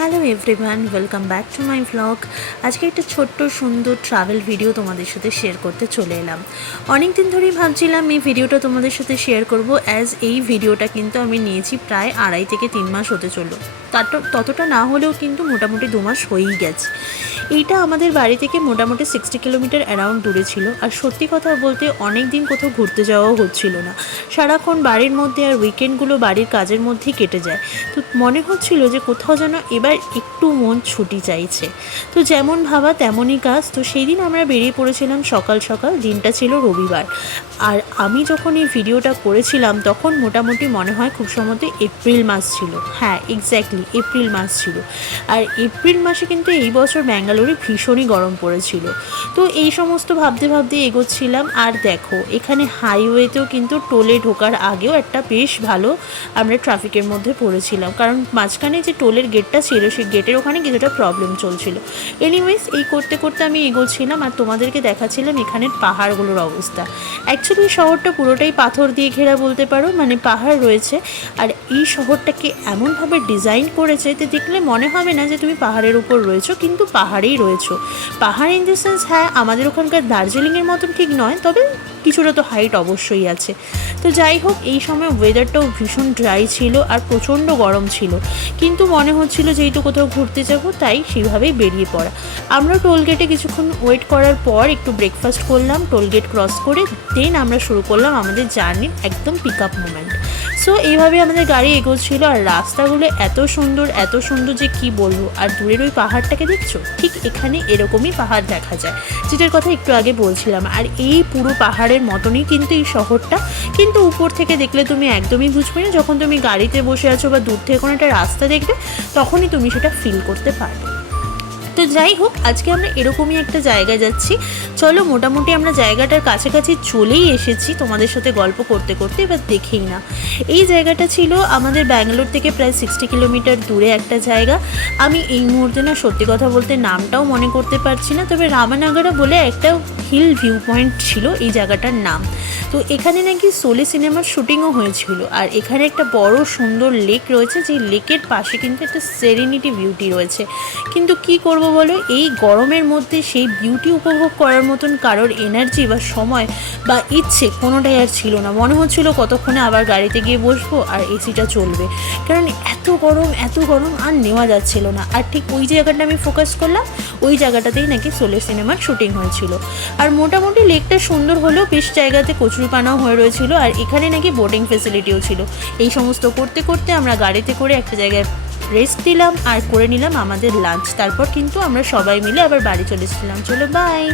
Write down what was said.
Hello everyone, welcome back to my blog. আজকে একটা ছোট্ট সুন্দর ট্রাভেল ভিডিও তোমাদের সাথে শেয়ার করতে চলে এলাম। অনেক দিন ধরেই ভাবছিলাম এই ভিডিওটা তোমাদের সাথে শেয়ার করব, অ্যাজ এই ভিডিওটা কিন্তু আমি নিয়েছি প্রায় 2.5 থেকে 3 মাস হতে চললো। ততটা না হলেও কিন্তু মোটামুটি 2 মাস হয়েই গেছে। এইটা আমাদের বাড়ি থেকে মোটামুটি 60 কিলোমিটার অ্যারাউন্ড দূরে ছিল। আর সত্যি কথা বলতে অনেক দিন কোথাও ঘুরতে যাওয়াও হচ্ছিল না, সারাক্ষণ বাড়ির মধ্যে আর উইকেন্ডগুলো বাড়ির কাজের মধ্যেই কেটে যায়। তো মনে হচ্ছিল যে কোথাও যেন এবার একটু মন ছুটি চাইছে। তো যেমন ভাবা তেমনই কাজ। তো সেই দিন আমরা বেরিয়ে পড়েছিলাম সকাল সকাল, দিনটা ছিল রবিবার। আর আমি যখন এই ভিডিওটা করেছিলাম তখন মোটামুটি মনে হয় খুব সম্ভবত এপ্রিল মাস ছিল। হ্যাঁ, এক্স্যাক্টলি এপ্রিল মাস ছিল। আর এপ্রিল মাসে কিন্তু এই বছর ব্যাঙ্গালোরে ভীষণই গরম পড়েছিল। তো এই সমস্ত ভাবতে ভাবতে এগোচ্ছিলাম। আর দেখো, এখানে হাইওয়েতেও কিন্তু টোলে ঢোকার আগেও একটা বেশ ভালো আমরা ট্রাফিকের মধ্যে পড়েছিলাম, কারণ মাঝখানে যে টোলের গেটটা ছিল সেই গেটের ওখানে কিছুটা প্রবলেম চলছিল। এনিওয়েজ, এই করতে করতে আমি এগোচ্ছিলাম আর তোমাদেরকে দেখাচ্ছিলাম এখানের পাহাড়গুলোর অবস্থা। অ্যাকচুয়ালি শহরটা পুরোটাই পাথর দিয়ে ঘেরা বলতে পারো, মানে পাহাড় রয়েছে। আর এই শহরটাকে এমনভাবে ডিজাইন করেছে যে দেখলে মনে হবে না যে তুমি পাহাড়ের উপর রয়েছো, কিন্তু পাহাড়েই রয়েছো। পাহাড় ইন দ্য সেন্স, হ্যাঁ আমাদের ওখানকার দার্জিলিংয়ের মতন ঠিক নয়, তবে কিছুটা তো হাইট অবশ্যই আছে। তো যাই হোক, এই সময় ওয়েদারটাও ভীষণ ড্রাই ছিল আর প্রচণ্ড গরম ছিল, কিন্তু মনে হচ্ছিল যেহেতু কোথাও ঘুরতে যাব তাই সেভাবেই বেরিয়ে পড়া। আমরা টোলগেটে কিছুক্ষণ ওয়েট করার পর একটু ব্রেকফাস্ট করলাম, টোলগেট ক্রস করে দেন আমরা শুরু করলাম আমাদের জার্নির একদম পিক আপ মোমেন্ট। সো এইভাবে আমাদের গাড়ি এগোচ্ছিল আর রাস্তাগুলো এত সুন্দর যে কি বলবো। আর দূরের ওই পাহাড়টাকে দেখছো, ঠিক এখানে এরকমই পাহাড় দেখা যায়, যেটার কথা একটু আগে বলছিলাম। আর এই পুরো পাহাড়ের মতনই কিন্তু এই শহরটা, কিন্তু উপর থেকে দেখলে তুমি একদমই বুঝবে না। যখন তুমি গাড়িতে বসে আছো বা দূর থেকে কোনো একটা রাস্তা দেখবে তখনই তুমি সেটা ফিল করতে পারবে। তো যাই হোক, আজকে আমরা এরকমই একটা জায়গায় যাচ্ছি। চলো, মোটামুটি আমরা জায়গাটার কাছাকাছি চলেই এসেছি তোমাদের সাথে গল্প করতে করতে। এবার দেখেই না, এই জায়গাটা ছিল আমাদের ব্যাঙ্গালোর থেকে প্রায় 60 কিলোমিটার দূরে একটা জায়গা। আমি এই মুহূর্তে না সত্যি কথা বলতে নামটাও মনে করতে পারছি না, তবে রামানাগারা বলে একটা হিল ভিউ পয়েন্ট ছিল এই জায়গাটার নাম। তো এখানে নাকি সোলে সিনেমার শুটিংও হয়েছিল। আর এখানে একটা বড় সুন্দর লেক রয়েছে, যে লেকের পাশে কিন্তু একটা সেরেনিটি বিউটি রয়েছে। কিন্তু কি করব বলো, এই গরমের মধ্যে সেই বিউটি উপভোগ করার মতন কারোর এনার্জি বা সময় বা ইচ্ছে কোনোটাই আর ছিল না। মনে হচ্ছিল কতক্ষণে আবার গাড়িতে গিয়ে বসবো আর এসিটা চলবে, কারণ এত গরম আর নেওয়া যাচ্ছিল না। আর ঠিক ওই জায়গাটা আমি ফোকাস করলাম, ওই জায়গাটাতেই নাকি সোলে সিনেমার শুটিং হয়েছিল। আর মোটামুটি লেকটা সুন্দর হলেও বেশ জায়গাতে কচুরিপানাও হয়ে রয়েছিল। আর এখানে নাকি বোটিং ফেসিলিটিও ছিল। এই সমস্ত করতে করতে আমরা গাড়িতে করে একটা জায়গায় রেস্ট দিলাম আর করে নিলাম আমাদের লাঞ্চ। তারপর কিন্তু আমরা সবাই মিলে আবার বাড়ি চলে এসেছিলাম। চলো বাই।